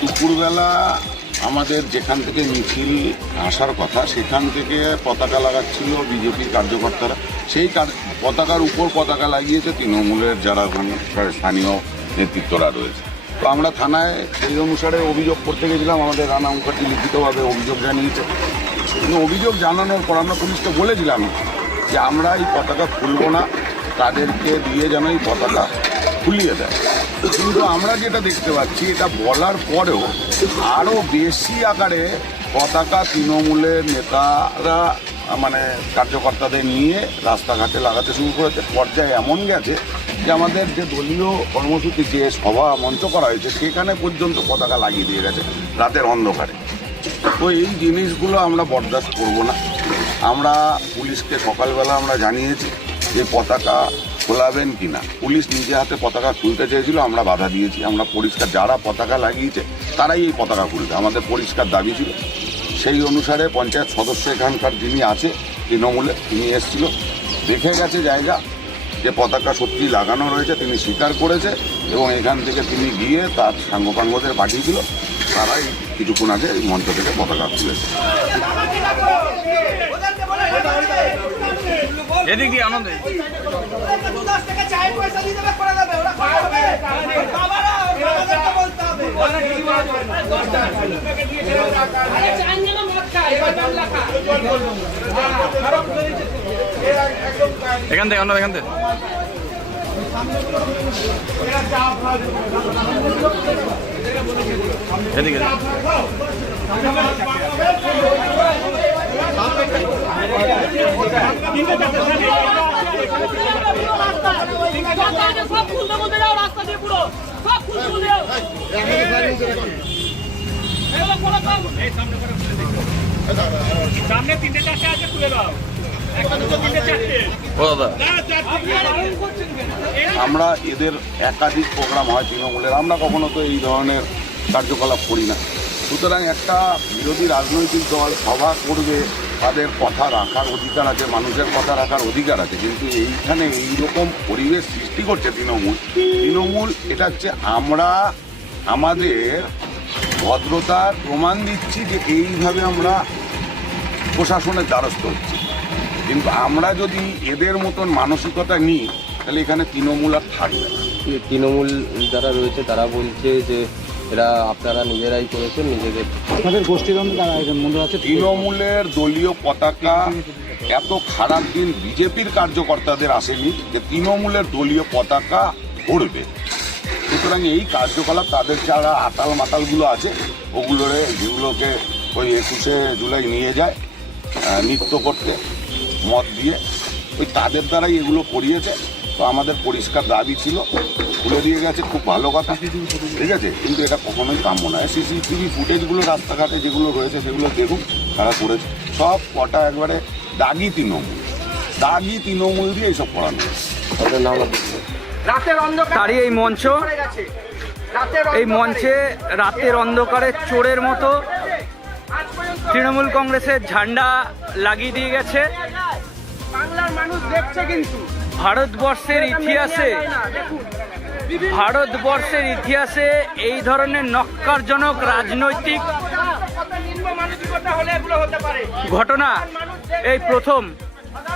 দুপুরবেলা আমাদের যেখান থেকে মিছিল আসার কথা, সেখান থেকে পতাকা লাগাচ্ছিল বিজেপির কার্যকর্তারা। সেই পতাকার উপর পতাকা লাগিয়েছে তৃণমূলের যারা স্থানীয় নেতৃত্বরা রয়েছে। তো আমরা থানায় সেই অনুসারে অভিযোগ করতে গেছিলাম, আমাদের রানা মুখার্জি লিখিতভাবে অভিযোগ জানিয়েছে। কিন্তু অভিযোগ জানানোর পর আমরা পুলিশকে বলেছিলাম যে আমরা এই পতাকা খুলব না। তাদেরকে দিয়ে যেন এই পতাকা খুলিয়ে দেয়। কিন্তু আমরা যেটা দেখতে পাচ্ছি, এটা বলার পরেও আরও বেশি আকারে পতাকা তৃণমূলের নেতারা মানে কার্যকর্তাদের নিয়ে রাস্তাঘাটে লাগাতে শুরু করেছে। পর্যায়ে এমন গেছে যে আমাদের যে দলীয় কর্মসূচি, যে সভা মঞ্চ করা হয়েছে, সেখানে পর্যন্ত পতাকা লাগিয়ে দিয়ে গেছে রাতের অন্ধকারে। তো এই জিনিসগুলো আমরা বরদাস্ত করব না। আমরা পুলিশকে সকালবেলা আমরা জানিয়েছি যে পতাকা খোলাবেন কি না পুলিশ নিজে হাতে পতাকা খুলতে চেয়েছিল আমরা বাধা দিয়েছি আমরা পরিষ্কার যারা পতাকা লাগিয়েছে তারাই এই পতাকা খুলবে আমাদের পরিষ্কার দাবি ছিল সেই অনুসারে পঞ্চায়েত সদস্য এখানকার যিনি আছে তৃণমূলে তিনি এসেছিল দেখে গেছে জায়গা যে পতাকা সত্যি লাগানো রয়েছে তিনি স্বীকার করেছে এবং এখান থেকে তিনি গিয়ে তার সাঙ্গপাঙ্গদের পাঠিয়েছিল তারাই কিছুক্ষণ আগে এই মঞ্চ থেকে পতাকা তুলেছে এদিক আনন্দ। এখান থেকে আনন্দ এখান থেকে। এদিকে। আমরা এদের একাধিক প্রোগ্রাম হয় তৃণমূলের। আমরা কখনো তো এই ধরনের কার্যকলাপ করি না। সুতরাং একটা বিরোধী রাজনৈতিক দল সভা করবে তাদের কথা রাখার অধিকার আছে, মানুষের কথা রাখার অধিকার আছে। কিন্তু এইখানে এই রকম পরিবেশ সৃষ্টি করছে তৃণমূল। তৃণমূল, এটা হচ্ছে আমরা, আমাদের ভদ্রতার প্রমাণ দিচ্ছি যে এইভাবে আমরা প্রশাসনের দ্বারস্থ হচ্ছি। কিন্তু আমরা যদি এদের মতন মানসিকতা নিই, তাহলে এখানে তৃণমূল আর থাকবে না। তৃণমূল যারা রয়েছে, তারা বলছে যে এরা আপনারা নিজেরাই করেছেন নিজেদের আপনাদের গোষ্ঠীদ্বন্দ্ব তারা মধ্যে আছে তৃণমূলের দলীয় পতাকা এত খারাপ দিন বিজেপির কার্যকর্তাদের আসেনি যে তৃণমূলের দলীয় পতাকা উড়বে সুতরাং এই কার্যকলাপ তাদের যারা আতাল মাতালগুলো আছে ওগুলোরে যেগুলোকে ওই একুশে জুলাই নিয়ে যায় নৃত্য করতে মদ দিয়ে ওই তাদের দ্বারাই এগুলো করিয়েছে। তো আমাদের পরিষ্কার দাবি ছিল খুলে দিয়ে গেছে খুব ভালো কথা। ঠিক আছে? কিন্তু এটা কখনোই কাম্য নয়। সিসিটিভি ফুটেজগুলো রাস্তাঘাটে যেগুলো রয়েছে সেগুলো দেখুন তারা করেছে। সব কটা একবারে দাগি তৃণমূল। দাগি তৃণমূল দিয়ে এইসব করানো রাতের অন্ধকার তারই এই মঞ্চ এই মঞ্চে রাতের অন্ধকারে চোরের মতো তৃণমূল কংগ্রেসের ঝান্ডা লাগিয়ে দিয়ে গেছে। বাংলার মানুষ দেখছে কিন্তু। ভারতবর্ষের ইতিহাসে ভারতবর্ষের ইতিহাসে এই ধরনের নক্কারজনক রাজনৈতিক ঘটনা এই প্রথম।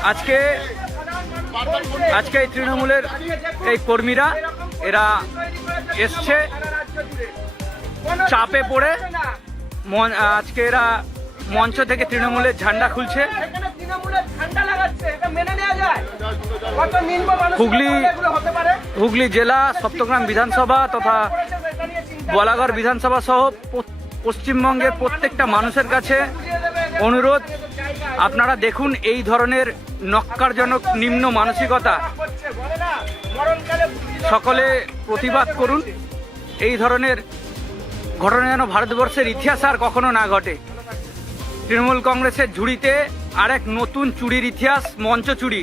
আজকে আজকে এই তৃণমূলের এই কর্মীরা এরা এসছে। চাপে পড়ে। মন- আজকে এরা মঞ্চ থেকে তৃণমূলের ঝান্ডা খুলছে। হুগলি- হুগলি জেলা, সপ্তগ্রাম বিধানসভা তথা বলাগড় বিধানসভা সহ পশ্চিমবঙ্গের প্রত্যেকটা মানুষের কাছে অনুরোধ, আপনারা দেখুন এই ধরনের নক্কারজনক নিম্ন মানসিকতা। সকলে প্রতিবাদ করুন, এই ধরনের ঘটনা যেন ভারতবর্ষের ইতিহাস আর কখনো না ঘটে। তৃণমূল কংগ্রেসের ঝুড়িতে আরেক নতুন চুরির ইতিহাস, মঞ্চ চুরি।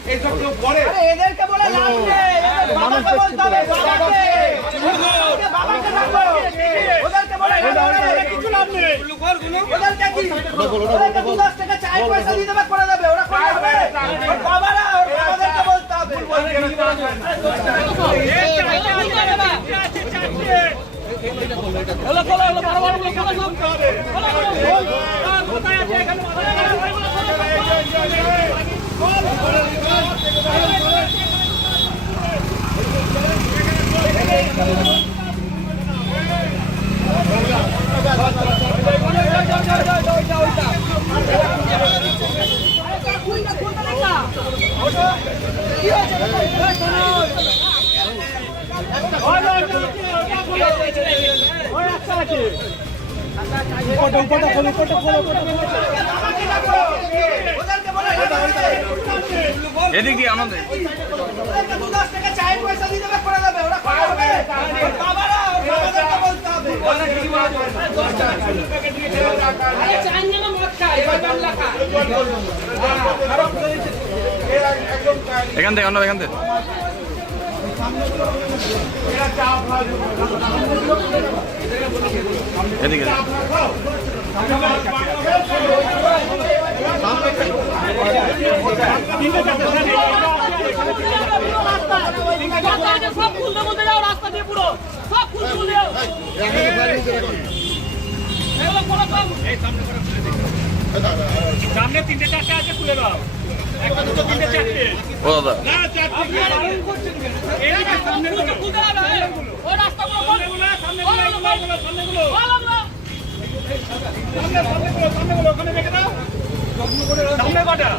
আরে এদেরকে বলে লাভ নেই বাবাকে বলতে হবে বাবাকে ওদেরকে বাবাকে ডাকো ওদেরকে বলে লাভ নেই এদের কিছু লাভ নেই ওদেরকে কি ওদেরকে দু দশ টাকা চাই পয়সা দিয়ে দেবে করে দেবে ওরা করে হবে বাবারা ওর বলতে হবে ওদেরকে বলে লাভ নেই এদিক দিয়ে আনন্দ ওদেরকে দু দশ টাকা চাই পয়সা দিয়ে দেবে করে দেবে ওরা করে বলতে হবে এখান থেকে অন্য এখান থেকে। এদিকে। সব খুলতে বলতে যাও রাস্তা দিয়ে পুরো সব কোনো কাম সামনে তিনটে চারটে আছে খুলে দাও একটা দুটো তিনটে চারটে ও দাদা না চারটে সামনে খুলতে হবে ওই রাস্তাগুলো সামনে সামনে সামনে সামনে সামনে ওখানে রেখে সামনে কটা?